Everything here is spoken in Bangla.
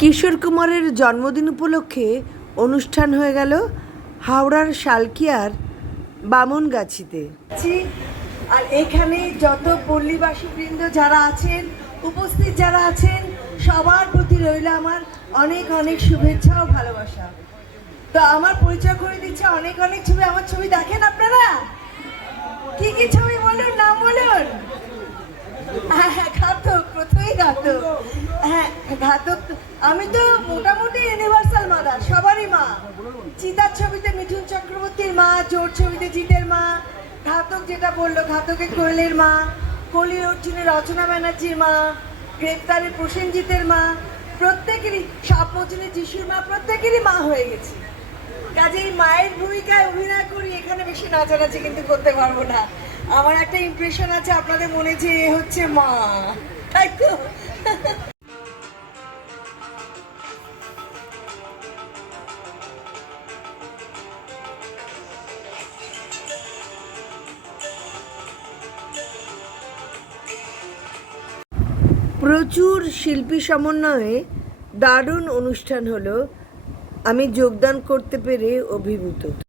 কিশোর কুমারের জন্মদিন উপলক্ষে অনুষ্ঠান হয়ে গেল হাওড়ার শালকিয়ার বামনগাছিতে। আর এখানে যত পল্লীবাসী বৃন্দ যারা আছেন, উপস্থিত যারা আছেন, সবার প্রতি রইল আমার অনেক অনেক শুভেচ্ছা ও ভালোবাসা। তো আমার পরিচয় করে দিচ্ছে অনেক অনেক ছবি। আমার ছবি দেখেন আপনারা? কি কি ছবি বলুন, নাম বলুন? হ্যাঁ হ্যাঁ ঘাতক, প্রথমেই ঘাতক। হ্যাঁ ঘাতক আমি তো মোটামুটি ইউনিভার্সাল মাদার সবারই মা। চিতার ছবিতে মিঠুন চক্রবর্তীর মা জোর ছবিতে জিতের মা, ঘাতক যেটা বলল ঘাতকে কোয়েলের মা, কলি অর্জুনে রচনা ব্যানার্জির মা, গ্রেপ্তারে প্রসেনজিতের মা, প্রত্যেকেরই সাপমোচনে যিশুর মা, প্রত্যেকেরই মা হয়ে গেছি। কাজেই মায়ের ভূমিকায় অভিনয় করি, এখানে বেশি নাচানাচি কিন্তু করতে পারব না। আমার একটা ইমপ্রেশন আছে, আপনাদের মনে যে এ হচ্ছে মা। তাই তো? প্রচুর শিল্পী সমন্বয়ে দারুণ অনুষ্ঠান হলো। আমি যোগদান করতে পেরে অভিভূত।